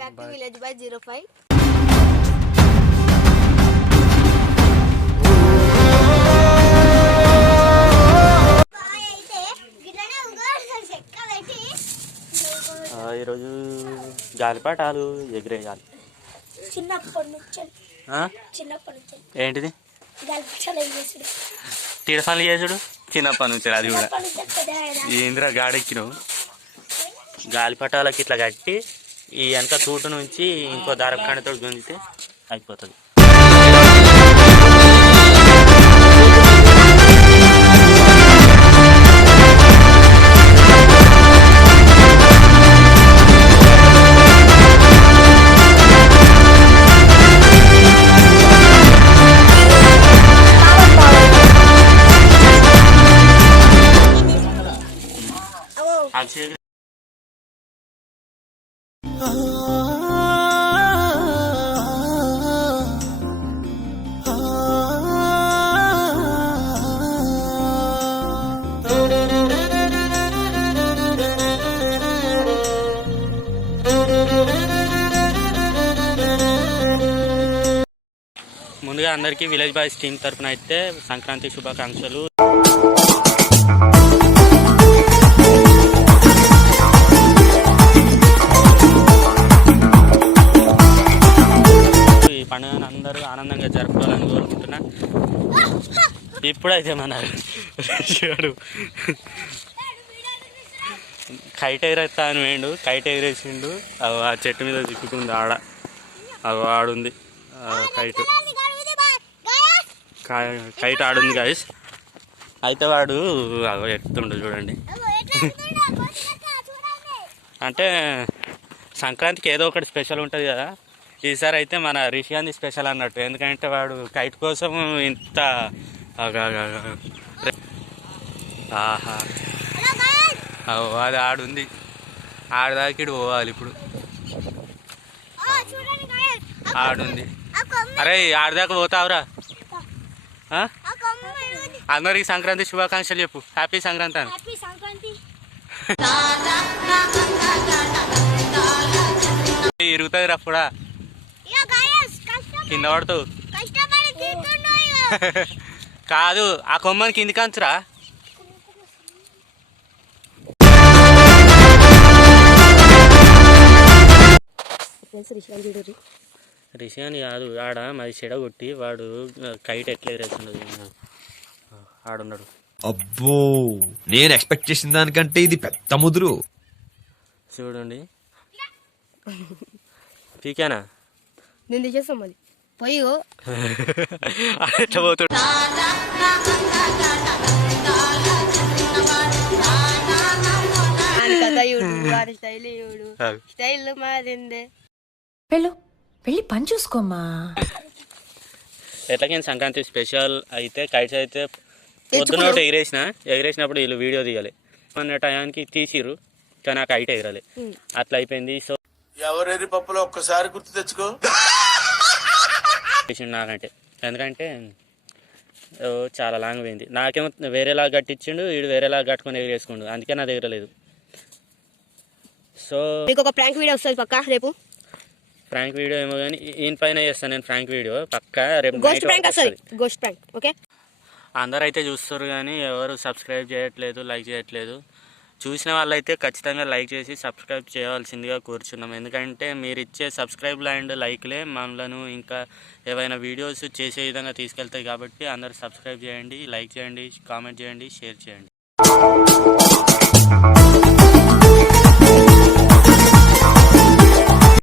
Back to village by 05. ఈరోజు గాలిపటాలు ఎగిరేయాలి. ఏంటిది తీడఫాలు చేసుడు చిన్నప్పటి నుంచి. అది కూడా ఏంద్రా గాడెక్కినావు. గాలిపటాలకి ఇట్లా కట్టి ఈ వెనక తూటు నుంచి ఇంకో దారకాణితో గుంజితే అయిపోతుంది. ముందుగా అందరికీ విలేజ్ బాయ్స్ టీం తరఫున అయితే సంక్రాంతి శుభాకాంక్షలు. ఈ పండుగను అందరూ ఆనందంగా జరుపుకోవాలని కోరుకుంటున్నా. ఇప్పుడైతే మన కైట్ ఎగరేస్తా అని వేయండు, కైట్ ఎగరేసిండు. ఆ చెట్టు మీద చిక్కుకుంది ఆడ, ఆడుంది కైట్. కైట్ ఆడుంది గాయస్. అయితే వాడు ఎత్తుండు చూడండి. అంటే సంక్రాంతికి ఏదో ఒకటి స్పెషల్ ఉంటుంది కదా. ఈసారి అయితే మన రిషియాన్ని స్పెషల్ అన్నట్టు. ఎందుకంటే వాడు కైట్ కోసం ఇంత ఆహా అది ఆడుంది. ఆడదాకి పోవాలి ఇప్పుడు. ఆడుంది. అరే ఆడదాకా పోతావురా. అందరికి సంక్రాంతి శుభాకాంక్షలు చెప్పు. హ్యాపీ సంక్రాంతి అని. ఇరుగుతుంది రప్పుడా కింద పడుతావు. కాదు ఆ కొమ్మని కిందికి అంచురా. రిషియాని కాదు ఆడ మరి చెడ కొట్టి వాడు కైట్ ఎట్లా ఎగరేస్తుండదు ఆడున్నాడు. అబ్బో నేను ఎక్స్పెక్ట్ చేసిన దానికంటే ఇది పెద్ద ముదురు. చూడండి పీకేనా నేను తీసేస్తాం మళ్ళీ పోయి ఎట్లా పోతాడు. స్టైల్ మారిందే. వెళ్ళి పని చూసుకోమ్మా. ఎట్లాగైనా సంక్రాంతి స్పెషల్ అయితే కైట్స్ అయితే పొద్దున ఒకటి ఎగిరేసినప్పుడు వీళ్ళు వీడియో తీయాలి అన్న టయానికి తీసిరు, కానీ నాకు కైట్ ఎగరాలి. అట్లా అయిపోయింది. సో ఎవరెరి పప్పులో ఒక్కసారి గుర్తు తెచ్చుకో నాకంటే. ఎందుకంటే చాలా లాంగ్ పోయింది. నాకేమో వేరేలాగా కట్టించిండు, వీడు వేరేలాగా కట్టుకొని ఎగిరేసుకుండు. అందుకే నా దగ్గర లేదు. సో మీకు ఒక ప్రాంక్ వీడియో వస్తుంది పక్కా రేపు. ప్రాంక్ వీడియో ఏమో కానీ ఈయన పైన చేస్తాను నేను ప్రాంక్ వీడియో పక్కా రేపు. Ghost prank okay. అందరూ అయితే చూస్తారు కానీ ఎవరు సబ్స్క్రైబ్ చేయట్లేదు, లైక్ చేయట్లేదు. చూసిన వాళ్ళైతే ఖచ్చితంగా లైక్ చేసి సబ్స్క్రైబ్ చేయవలసిందిగా కోరుచున్నాం. ఎందుకంటే మీరు ఇచ్చే సబ్స్క్రైబ్లు అండ్ లైక్లే మనలను ఇంకా ఏవైనా వీడియోస్ చేసే విధంగా తీసుకెళ్తాయి. కాబట్టి అందరూ సబ్స్క్రైబ్ చేయండి, లైక్ చేయండి, కామెంట్ చేయండి, షేర్ చేయండి.